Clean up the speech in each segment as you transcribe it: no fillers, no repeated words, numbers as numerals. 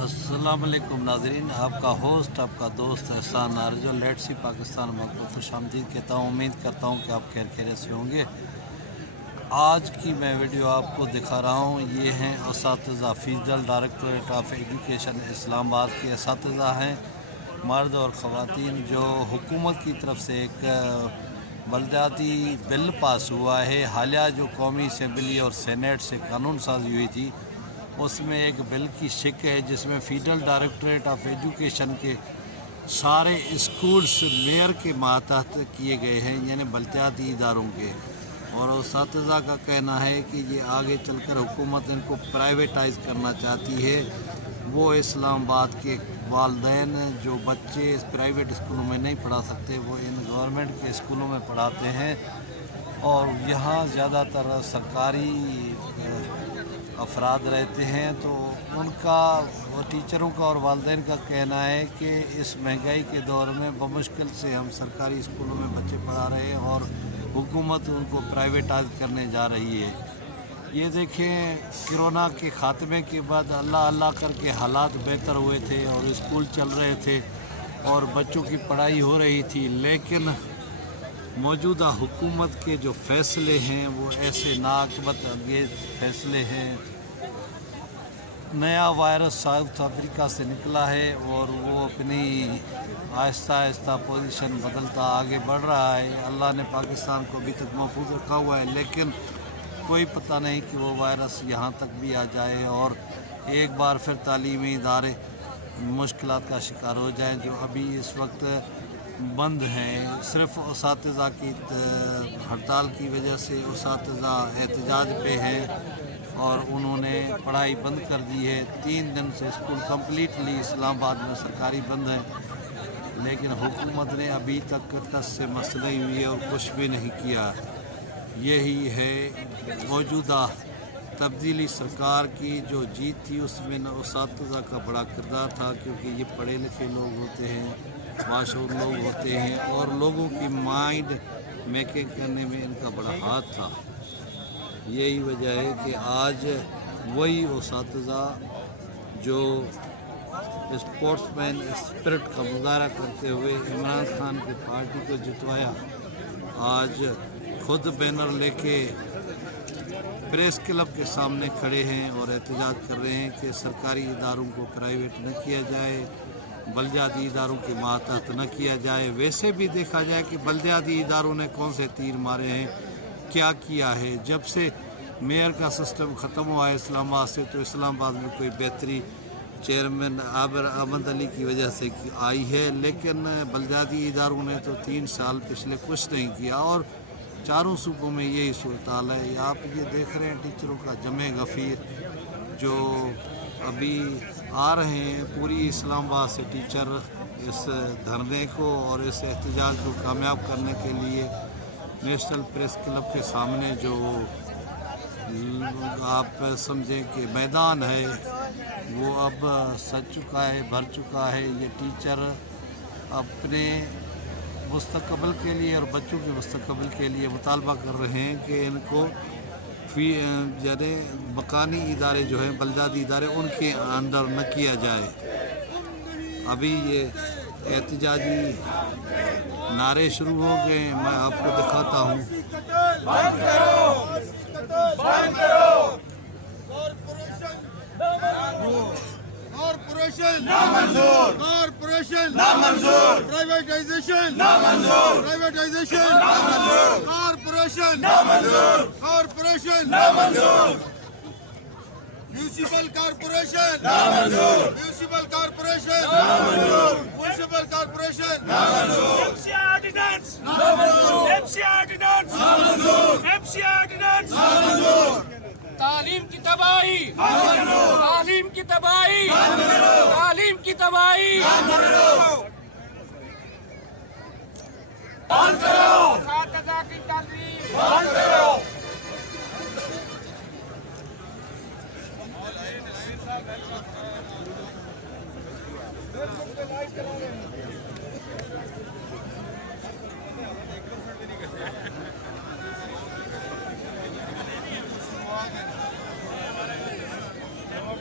अस्सलाम वालेकुम नाज़रीन, आपका होस्ट आपका दोस्त एहसान आरजो लेट्स सी पाकिस्तान में आपको खुशामदीद कहता हूँ। उम्मीद करता हूँ कि आप खैर खैरियत से होंगे। आज की मैं वीडियो आपको दिखा रहा हूँ, ये हैं असातिज़ा field directorate of education Islamabad के असातिज़ा हैं, मर्द और ख़वातीन, जो हुकूमत की तरफ से एक बलदियाती बिल पास हुआ है। हालिया जो कौमी असम्बली और सेनेट से कानून साजी हुई थी, उसमें एक बिल की शिक है जिसमें फेडरल डायरेक्टरेट ऑफ एजुकेशन के सारे स्कूल्स मेयर के मातहत किए गए हैं, यानी बलदियाती इदारों के। और असातिज़ा का कहना है कि ये आगे चलकर हुकूमत इनको प्राइवेटाइज़ करना चाहती है। वो इस्लामाबाद के वालिदैन जो बच्चे प्राइवेट स्कूलों में नहीं पढ़ा सकते, वो इन गवर्नमेंट के स्कूलों में पढ़ाते हैं। और यहाँ ज़्यादातर सरकारी अफराद रहते हैं, तो उनका टीचरों का और वालिदैन का कहना है कि इस महंगाई के दौर में बमुश्किल से हम सरकारी स्कूलों में बच्चे पढ़ा रहे हैं और हुकूमत उनको प्राइवेटाइज करने जा रही है। ये देखें, कोरोना के ख़ात्मे के बाद अल्लाह अल्लाह करके हालात बेहतर हुए थे और स्कूल चल रहे थे और बच्चों की पढ़ाई हो रही थी, लेकिन मौजूदा हुकूमत के जो फ़ैसले हैं वो ऐसे नाकबत अंगेज़ फ़ैसले हैं। नया वायरस साउथ अफ्रीका से निकला है और वो अपनी आहिस्ता आहिस्ता पोजीशन बदलता आगे बढ़ रहा है। अल्लाह ने पाकिस्तान को अभी तक महफूज रखा हुआ है, लेकिन कोई पता नहीं कि वो वायरस यहाँ तक भी आ जाए और एक बार फिर तालीमी इदारे मुश्किलात का शिकार हो जाएं, जो अभी इस वक्त बंद हैं। सिर्फ असातिज़ा की हड़ताल की वजह से असातिज़ा एहतजाज पे हैं और उन्होंने पढ़ाई बंद कर दी है। 3 दिन से स्कूल कम्प्लीटली इस्लामाबाद में सरकारी बंद है, लेकिन हुकूमत ने अभी तक टस से मस नहीं हुई है और कुछ भी नहीं किया। यही है मौजूदा तब्दीली सरकार की जो जीत थी, उसमें न असातिज़ा का बड़ा किरदार था, क्योंकि ये पढ़े लिखे लोग होते हैं, माशूर लोग होते हैं और लोगों की माइंड मेकिंग करने में इनका बड़ा हाथ था। यही वजह है कि आज वही असातिज़ा जो स्पोर्ट्समैन स्पिरिट का मुजाहरा करते हुए इमरान खान की पार्टी को जितवाया, आज खुद बैनर लेके प्रेस क्लब के सामने खड़े हैं और एहतजाज कर रहे हैं कि सरकारी इदारों को प्राइवेट न किया जाए, बलदियाती इदारों के मातहत न किया जाए। वैसे भी देखा जाए कि बलदियाती इदारों ने कौन से तीर मारे हैं, क्या किया है। जब से मेयर का सिस्टम ख़त्म हुआ है इस्लामाबाद से, तो इस्लामाबाद में कोई बेहतरी चेयरमैन आबिर अहमद अली की वजह से आई है, लेकिन बलदियाती इदारों ने तो 3 साल पिछले कुछ नहीं किया और चारों सूबों में यही सूरत हाल है। आप ये देख रहे हैं टीचरों का जमे गफ़ीर जो अभी आ रहे हैं। पूरी इस्लामाबाद से टीचर इस धरने को और इस एहतजाज को कामयाब करने के लिए नेशनल प्रेस क्लब के सामने जो आप समझें कि मैदान है, वो अब सज चुका है, भर चुका है। ये टीचर अपने मुस्तक़बिल के लिए और बच्चों के मुस्तक़बिल के लिए मुतालबा कर रहे हैं कि इनको यानी मकानी इदारे जो हैं, बलदियाती इदारे, उनके अंदर न किया जाए। अभी ये एहतजाजी नारे शुरू हो गए, मैं आपको दिखाता हूँ। कॉर्पोरेशन नामंजूर, कॉर्पोरेशन नामंजूर, प्राइवेटाइजेशन नामंजूर, प्राइवेटाइजेशन नामंजूर, कॉर्पोरेशन नामंजूर, कॉर्पोरेशन नामंजूर, म्यूनिसिपल कॉर्पोरेशन नामंजूर, म्यूनिसिपल कॉर्पोरेशन नामंजूर, म्यूनिसिपल कॉर्पोरेशन नामंजूर, एमसी ऑर्डिनेंस नामंजूर, एमसी ऑर्डिनेंस नामंजूर, एमसी ऑर्डिनेंस नामंजूर। तालीम की तबाही, तालीम की तबाही, तालीम की तबाही, बंद करो, असातिज़ा की तालीम बंद करो।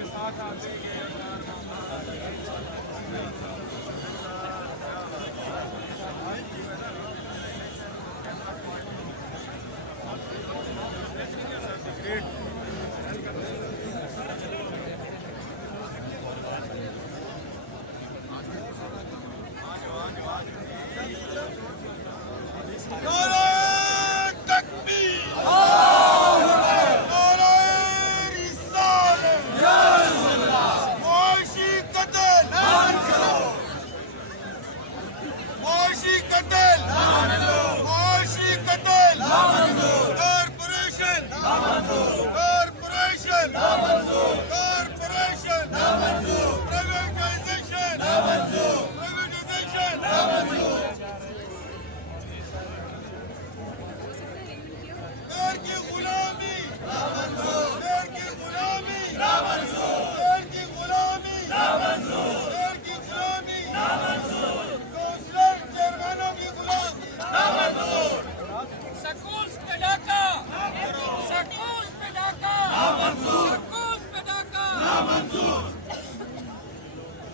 साथ आते हैं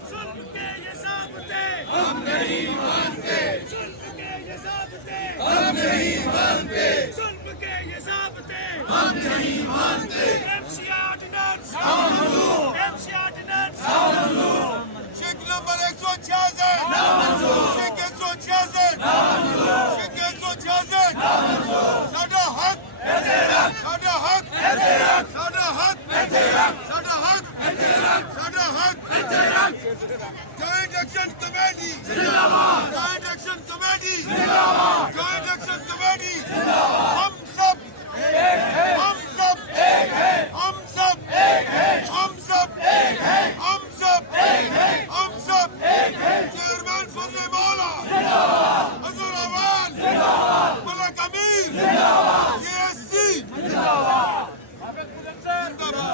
ظلم کے یہ ضابطے ہم نہیں مانتے، ظلم کے یہ ضابطے ہم نہیں مانتے، ظلم کے یہ ضابطے ہم نہیں مانتے، MC آرڈیننس نامنظور، MC آرڈیننس نامنظور، شک نمبر 166 نامنظور، شک 166 نامنظور، شک 166 نامنظور، ساڈا حق ساڈا حق ساڈا حق ساڈا حق ساڈا حق جوائنٹ ایکشن کمیٹی زندہ باد، جوائنٹ ایکشن کمیٹی زندہ باد، جوائنٹ ایکشن کمیٹی زندہ باد، ہم سب ایک ہیں، ہم سب ایک ہیں، ہم سب ایک ہیں، ہم سب ایک ہیں، ہم سب ایک ہیں، ہم سب ایک ہیں، چیئرمین فضل مولا زندہ باد، حضور اول زندہ باد، ملک امیر زندہ باد، JSC زندہ باد، زندہ باد۔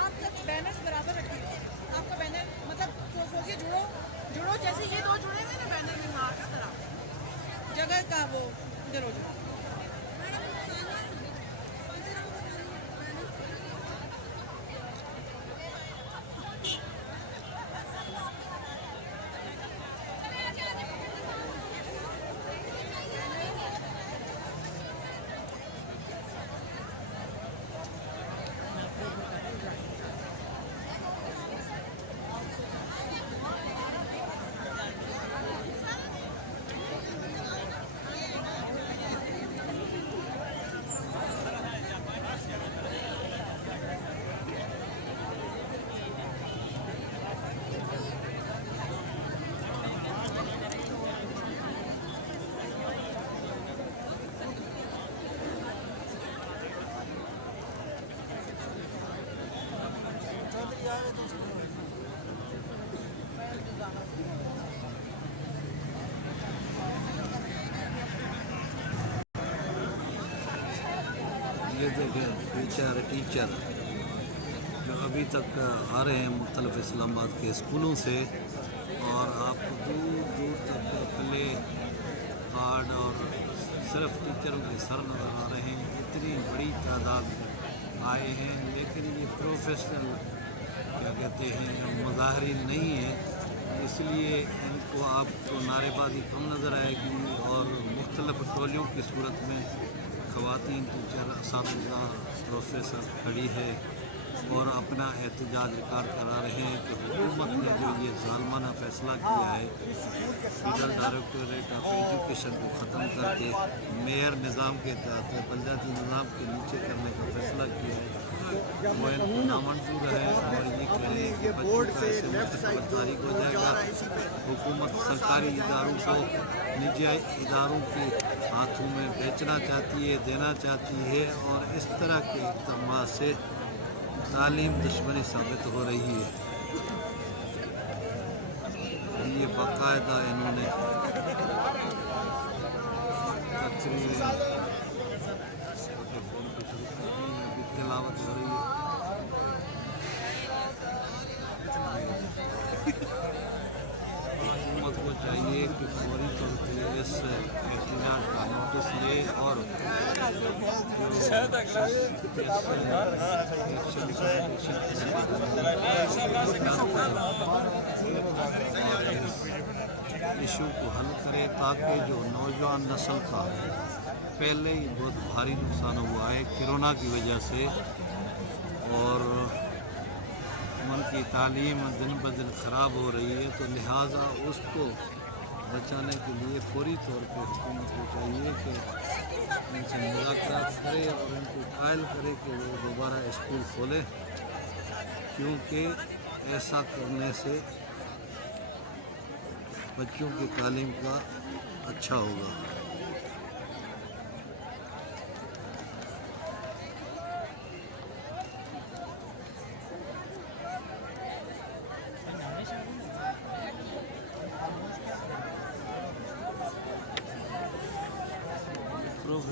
آپ سب بینرز برابر رکھیے، آپ کا بینر مطلب سوچیے جڑو جیسے یہ دو جڑے ہوئے نا بینر میں مارک اس طرح جگہ کا وہ ادھر ہو جائے۔ یہ دیکھیں بیچارے ٹیچر جو ابھی تک آ رہے ہیں مختلف اسلام آباد کے اسکولوں سے، اور آپ کو دور دور تک پلے کارڈ اور صرف ٹیچروں کے سر نظر آ رہے ہیں، اتنی بڑی تعداد آئے ہیں، لیکن یہ پروفیشنل کیا کہتے ہیں مظاہرین نہیں ہیں، اس لیے ان کو آپ کو نعرے بازی کم نظر آئے گی، اور مختلف ٹولیوں کی صورت میں خواتین ٹیچر اساتذہ پروفیسر کھڑی ہے اور اپنا احتجاج ریکارڈ کرا رہے ہیں کہ حکومت نے جو یہ ظالمانہ فیصلہ کیا ہے فیڈرل ڈائریکٹوریٹ آف ایجوکیشن کو ختم کر کے میئر نظام کے تحت بلدیاتی نظام کے نیچے کرنے کا فیصلہ کیا ہے، وہ ان کو نامنظور ہے، اور یہ کہہ رہے ہیں کہ بچوں کا ایسے مستقبل تاریک ہو جائے گا۔ حکومت سرکاری اداروں کو نجی اداروں کے ہاتھوں میں بیچنا چاہتی ہے، دینا چاہتی ہے، اور اس طرح کے اقدامات سے تعلیم دشمنی ثابت ہو رہی ہے۔ یہ باقاعدہ انہوں نے تقریر تلاوت ہو رہی ہے۔ حکومت کو چاہیے کہ فوری طور پہ اس احتجاج کا نوٹس لے اور ایشو کو حل کرے، تاکہ جو نوجوان نسل کا پہلے ہی بہت بھاری نقصان ہوا ہے کرونا کی وجہ سے، اور ان کی تعلیم دن بدن خراب ہو رہی ہے، تو لہٰذا اس کو بچانے کے لیے فوری طور پہ حکومت کو چاہیے کہ ان سے مذاکرات کرے اور ان کو قائل کرے کہ وہ دوبارہ اسکول کھولیں، کیونکہ ایسا کرنے سے بچوں کی تعلیم کا اچھا ہوگا۔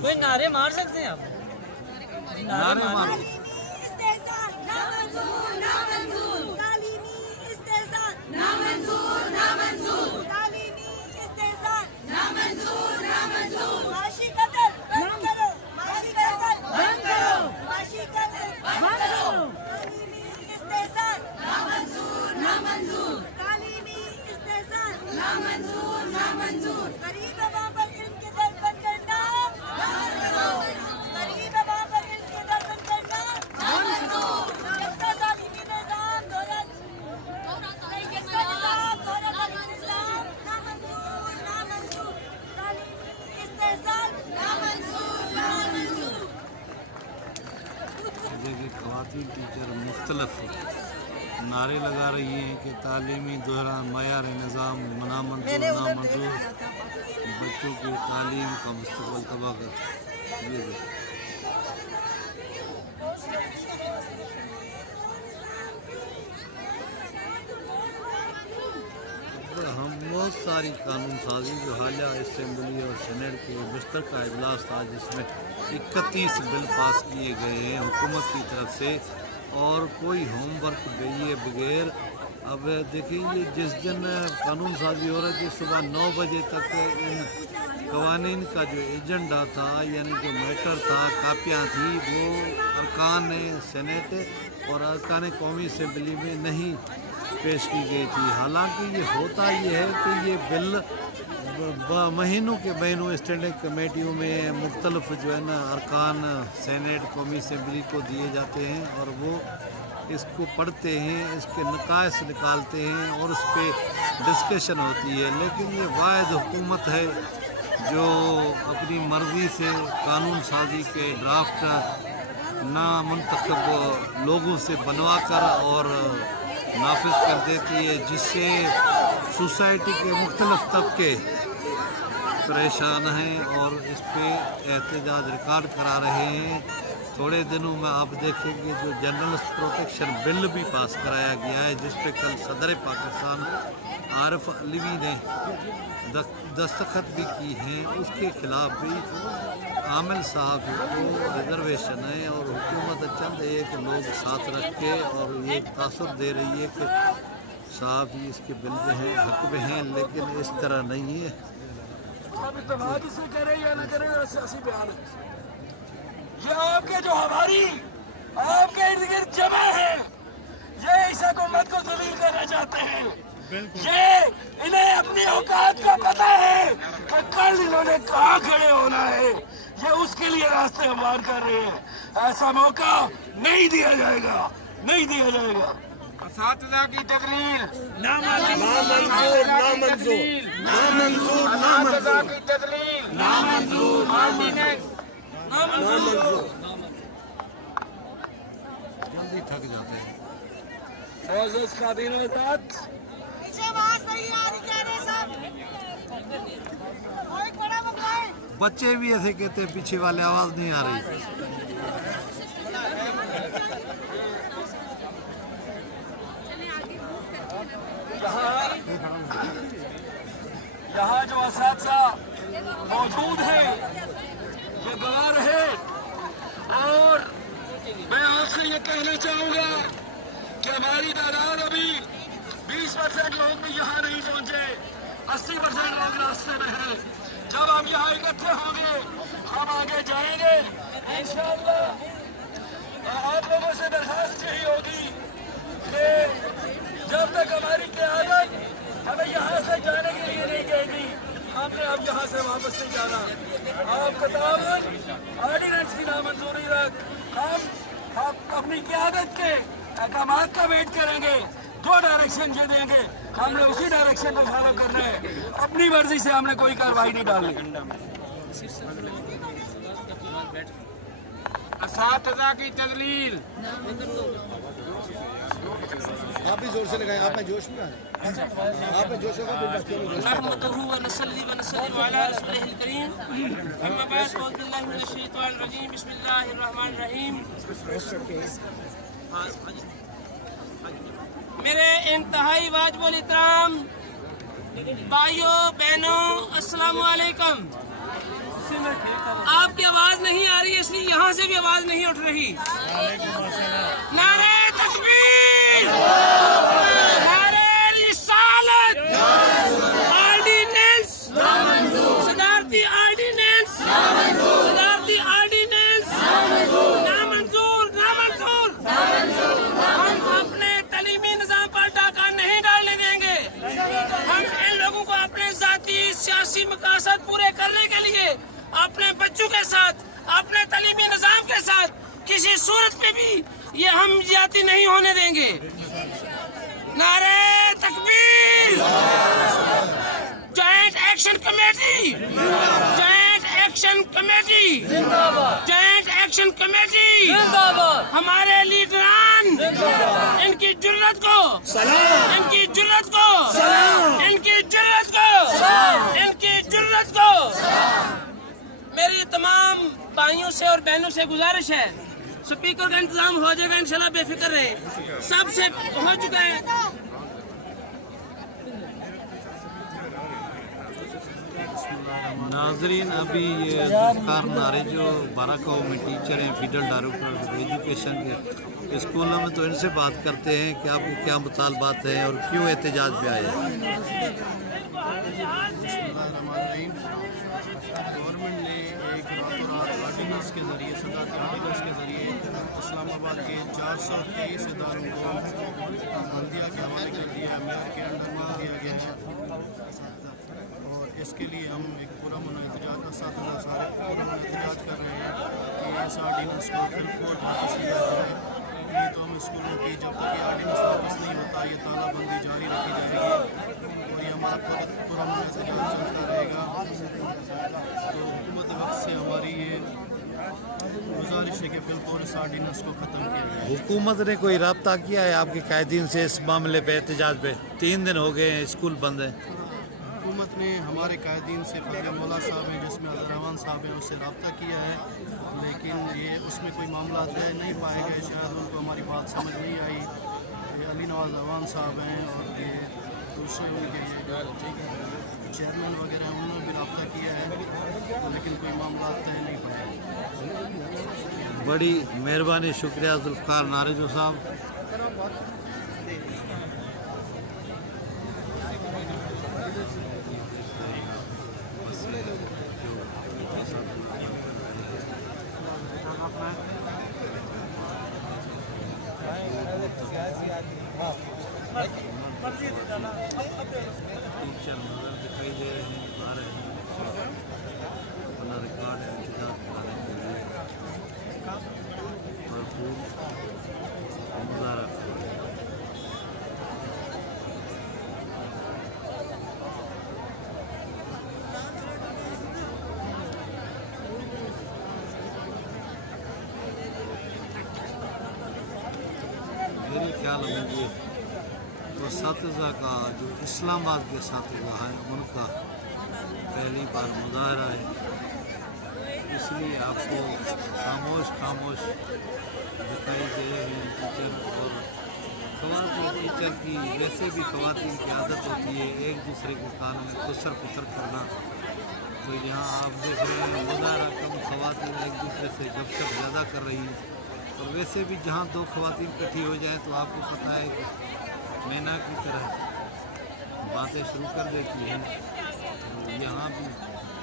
کوئی نعرے مار سکتے ہیں آپ؟ نعرے مارو. دیکھیے خواتین ٹیچر مختلف نعرے لگا رہی ہیں کہ تعلیمی دوران معیار نظام نامنظور نامنظور، بچوں کی تعلیم کا مستقبل تباہ کر. ہم بہت ساری قانون سازی جو حالیہ اسمبلی اور سینیٹ کے مشترکہ اجلاس تھا جس میں 31 بل پاس کیے گئے ہیں حکومت کی طرف سے، اور کوئی ہوم ورک دیے بغیر. اب دیکھیں یہ جس دن قانون سازی ہو رہی تھی صبح 9 بجے تک ان قوانین کا جو ایجنڈا تھا یعنی جو میٹر تھا کاپیاں تھیں وہ ارکان سینیٹ اور ارکان قومی اسمبلی میں نہیں پیش کی گئی تھی. حالانکہ یہ ہوتا یہ ہے کہ یہ بل مہینوں کے مہینوں اسٹینڈنگ کمیٹیوں میں مختلف جو ہے نا ارکان سینیٹ قومی اسمبلی کو دیے جاتے ہیں اور وہ اس کو پڑھتے ہیں، اس کے نقائص نکالتے ہیں اور اس پہ ڈسکشن ہوتی ہے. لیکن یہ واحد حکومت ہے جو اپنی مرضی سے قانون سازی کے ڈرافٹ نامنتخب لوگوں سے بنوا کر اور نافذ کر دیتی ہے، جس سے سوسائٹی کے مختلف طبقے پریشان ہیں اور اس پہ احتجاج ریکارڈ کرا رہے ہیں. تھوڑے دنوں میں آپ دیکھیں گے جو جرنلسٹ پروٹیکشن بل بھی پاس کرایا گیا ہے جس پہ کل صدر پاکستان عارف علوی نے دستخط بھی کی ہیں، اس کے خلاف بھی عامل صاحب کو ریزرویشن ہے اور حکومت چند ایک لوگ ساتھ رکھ کے اور یہ تاثر دے رہی ہے کہ صاحب ہی اس کے بل میں ہیں حق میں ہیں، لیکن اس طرح نہیں ہے. یہ آپ کے جو ہماری آپ کے ارد گرد جمع ہے یہ اس حکومت کو ذلیل کرنا چاہتے ہیں. یہ انہیں اپنی اوقات کا پتہ ہے کہ کل انہوں نے کہاں کھڑے ہونا ہے، یہ اس کے لیے راستے ہموار کر رہے ہیں. ایسا موقع نہیں دیا جائے گا، نہیں دیا جائے گا. اساتذہ کی تقریر نامنظور نامنظور نامنظور نامنظور کی تقریر نامنظور جلدی تھک جاتے ہیں. معزز خادم اطاعت، بچے بھی ایسے کہتے ہیں پیچھے والے آواز نہیں آ رہی. یہاں جو اساتذہ موجود ہیں یہ گواہ رہے، اور میں آپ سے یہ کہنا چاہوں گا کہ ہماری تعداد ابھی 20% لوگ بھی یہاں نہیں پہنچے، 80% لوگ راستے میں ہیں. جب ہم یہاں اکٹھے ہوں گے ہم آگے جائیں گے انشاءاللہ. آپ لوگوں سے درخواست یہی ہوگی کہ جب تک ہماری قیادت ہمیں یہاں سے جانے کے لیے نہیں کہے گی ہم نے اب یہاں سے واپس نہیں جانا. آپ کا تعاون آرڈیننس کی نامنظوری رکھ ہم اپنی قیادت کے احکامات کا ویٹ کریں گے، جو ڈائریکشن یہ دیں گے ہم نے اسی ڈائریکشن کو فالو کرنا ہے. اپنی مرضی سے ہم نے کوئی کارروائی نہیں ڈالنی. اساتذہ کی تقریر آپ بھی زور سے لگائیں، آپ میں جوش میں آئیں، آپ میں جوش ہوگا پھر بچوں میں جوش نحمده ونصلي ونسلم على رسوله الكريم اما بعد اعوذ بالله من الشيطان الرجيم بسم الله الرحمن الرحیم. میرے انتہائی واجب الاحترام بھائیوں بہنوں السلام علیکم. आपकी आवाज नहीं आ रही, इसलिए यहाँ से भी आवाज नहीं उठ रही। नारे तकबीर, नारे रिसालत, ऑर्डिनेंस, सदारती ऑर्डिनेंस, सदारती ऑर्डिनेंस, नामंजूर, नामंजूर। हम अपने तालीमी निजाम पर डाका नहीं डालने देंगे। हम इन लोगों को अपने जाती सियासी मकासद पूरे करने के लिए अपने बच्चों के साथ, अपने तालीमी निजाम के साथ किसी सूरत में भी ये हम ज्यादती नहीं होने देंगे। नारे तकबीर, joint action committee, joint action committee, joint action committee, हमारे लीडरान, इनकी जुर्रत को, इनकी जुर्रत को, इनकी जुर्रत को, इनकी जुर्रत को। मेरी तमाम भाइयों से और बहनों से गुजारिश है, स्पीकर का इंतजाम हो जाएगा इंशाल्लाह, बेफिक्र रहे। सबसे हो चुका है। नाजरीन, अभी ये ज़ुल्फ़िकार नारे जो 12 कौमी टीचर हैं, फीडर डायरेक्टर एजुकेशन के स्कूलों में, तो इनसे बात करते हैं कि आपको क्या मुतालबात हैं और क्यों एहतजाज पे आए हैं। गवर्नमेंट ने एक रातों रात आर्डिनेंस के ज़रिए, सदारती आर्डिनेंस के ज़रिए इस्लामाबाद के 423 इदारों को बल्दिया के हवाले कर दिया है, मेयर के अंडर मान दिया गया है। और इसके लिए हम एक पूरा एहतजाज सारे पूरा एहतजाज कर रहे हैं कि इस आर्डिनेंस को बिल्कुल वापस लिया जाए। नहीं तो हम स्कूलों की जब तक ये आर्डिनेंस वापस नहीं होता, ये तालाबंदी जारी रखी जाएगी और ये हमारा पूरा एहतजाज चलता रहेगा। तो हुकूमत वक्त से हमारी ये गुजारिश है कि बिल्कुल इस आर्डिनेंस को ख़त्म किया जाए। हुकूमत ने कोई रब्ता किया है आपके कायदीन से इस मामले पे, एहतजाज पे? 3 दिन हो गए हैं, स्कूल बंद हैं। हुकूमत ने हमारे कायदीन से फजल मौला साहब हैं, जिसमें अजहरवान साहब हैं, उससे रब्ता किया है, लेकिन ये उसमें कोई मामला तय नहीं पाए गए। शायद उनको हमारी बात समझ नहीं आई। ये अली नवाज अवान साहब हैं और ये दूसरे उनके चेयरमैन वगैरह हैं, उन्होंने भी रब्ता किया है, लेकिन कोई मामला तय नहीं पाए। बड़ी मेहरबानी, शुक्रिया ज़ुल्फ़िकार नारेजो साहब। टीचर नजर दिखाई दे रहे हैं, आ रहे हैं, अपना रिकॉर्ड है इंतजार कराने के लिए भरपूर मुजाहरा कर रहे हैं। मेरे ख्याल में ये तो सातिज़ा का जो इस्लामाबाद के सातिज़ा हैं, उनका पहली बार मुजाहरा है, इसलिए आपको खामोश खामोश दिखाई दे रहे हैं टीचर। और ख़वातीन टीचर की वैसे भी ख़वातीन की आदत होती है एक दूसरे के कान में खुसर खुसर करना। तो यहाँ आप देख रहे हैं मुजाहरा कम, ख़वातीन एक दूसरे से गपशप ज़्यादा कर रही हैं। और वैसे भी जहाँ 2 ख़वातीन इकट्ठी हो जाएँ तो आपको पता है कि मैना की तरह बातें शुरू कर देती हैं। तो यहाँ भी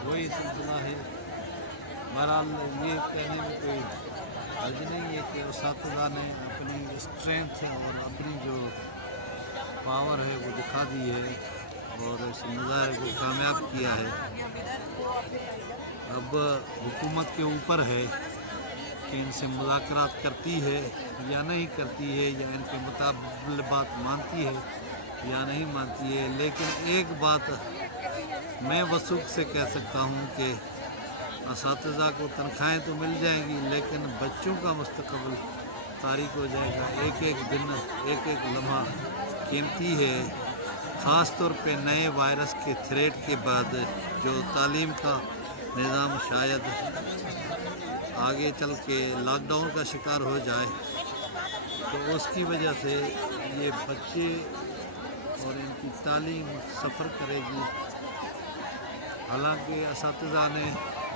वही सिलसिला है। बहरहाल ये कहने में कोई हर्ज नहीं है कि उस्ताद ने अपनी स्ट्रेंथ और अपनी जो पावर है वो दिखा दी है और इस मुजाहरे को कामयाब किया है। अब हुकूमत के ऊपर है कि इनसे मुज़ाकरात करती है या नहीं करती है, या इनके मुताबिक मानती है या नहीं मानती है। लेकिन एक बात मैं वसूख से कह सकता हूँ कि असातिज़ा को तनख्वाहें तो मिल जाएंगी, लेकिन बच्चों का मुस्तक़बिल तारीक हो जाएगा। एक एक दिन, एक एक लम्हा कीमती है। ख़ास तौर पे नए वायरस के थ्रेट के बाद जो तालीम का निज़ाम शायद आगे चल के लॉकडाउन का शिकार हो जाए, तो उसकी वजह से ये बच्चे और इनकी तालीम सफ़र करेगी। हालांकि असातिज़ा ने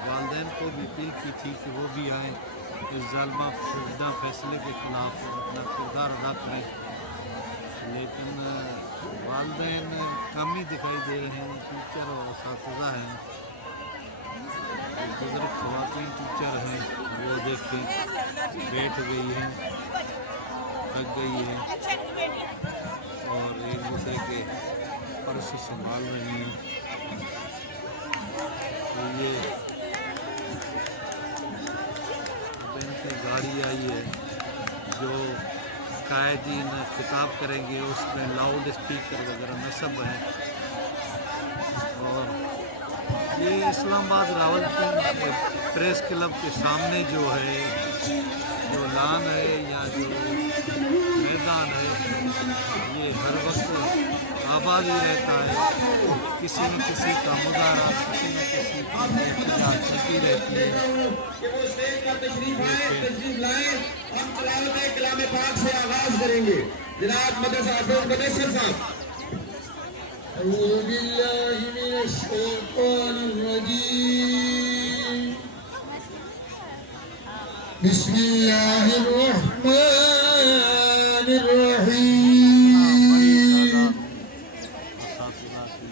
والدین کو بھی اپیل کی تھی کہ وہ بھی آئیں اس ظالمہ فرضہ فیصلے کے خلاف اپنا کردار ادا کریں، لیکن والدین کم ہی دکھائی دے رہے ہیں. ٹیچر اور اساتذہ ہیں، بزرگ خواتین ٹیچر ہیں، وہ دیکھیں بیٹھ گئی ہیں، تھک گئی ہیں اور ایک دوسرے کے پرس سنبھال رہی ہیں. تو یہ ان کی گاڑی آئی ہے جو قائدین خطاب کریں گے، اس میں لاؤڈ اسپیکر وغیرہ نصب ہیں. اور یہ اسلام آباد راولپنڈی پریس کلب کے سامنے جو ہے، جو لان ہے یا جو میدان ہے، یہ ہر وقت آباد ہی رہتا ہے. کسی نہ کسی کا مظاہرہ، کسی نہ کسی کی احتجاج چلتی رہتی ہے. ہم تلاوت کلام پاک سے آغاز کریں گے. جناب مدرسہ حافظ مدثر صاحب. اعوذ باللہ من الشیطان الرجیم. بسم اللہ الرحمن الرحیم. اساتذہ کی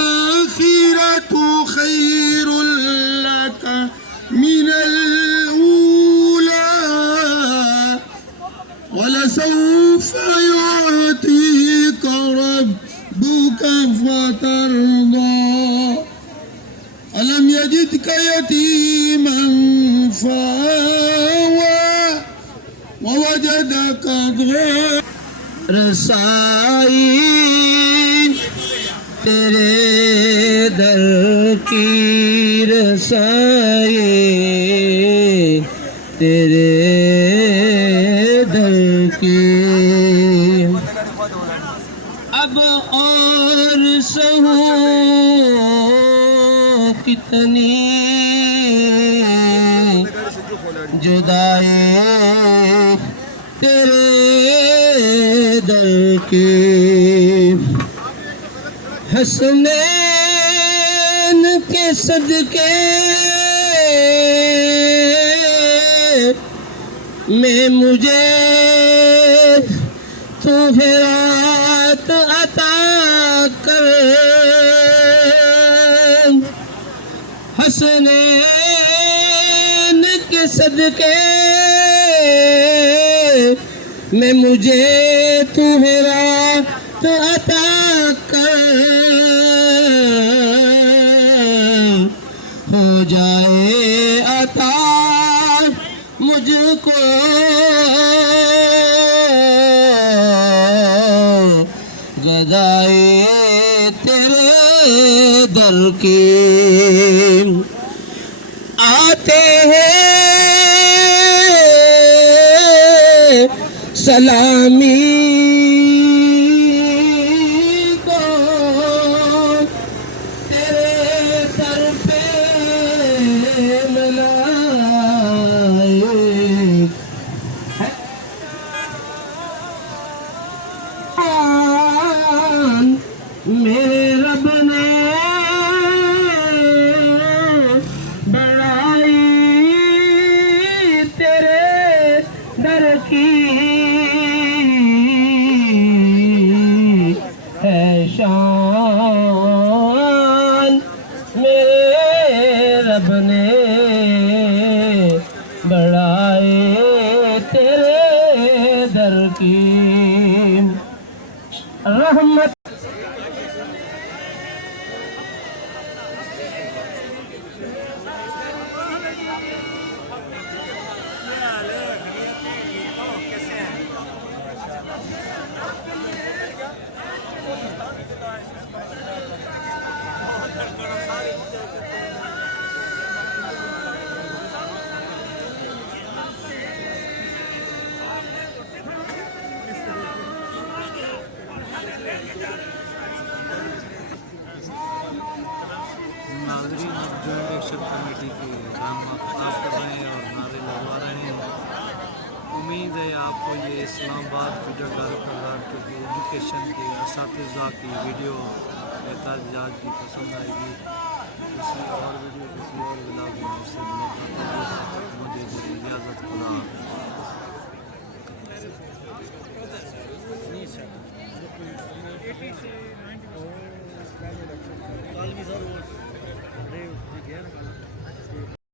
الآخرة خير لك من الأولى ولسوف يعطيك ربك فترضى ألم يجدك يتيما فآوى ووجدك ضالا رسائی تیرے در کی رسائی، تیرے در کی. اب اور سہو کتنی جدائی تیرے در کی. حسنین کے صدقے میں مجھے تو ہرات عطا کر. حسنین کے صدقے میں مجھے تو ہرات عطا کر. ہو جائے عطا مجھ کو گدائے تیرے در کی. آتے ہیں سلامی میرے رب نے بڑائی تیرے در کی ہے شان. میرے رب نے بڑائی تیرے در کی. رحمت اسلام آباد ویڈیو ڈائریکٹر کی ایجوکیشن کے اساتذہ کی ویڈیو لیتا ہے. آج کی پسند آئے گی. کسی اور ویڈیو کسی اور بلاگ میں آپ سے ملاقات ہوگی.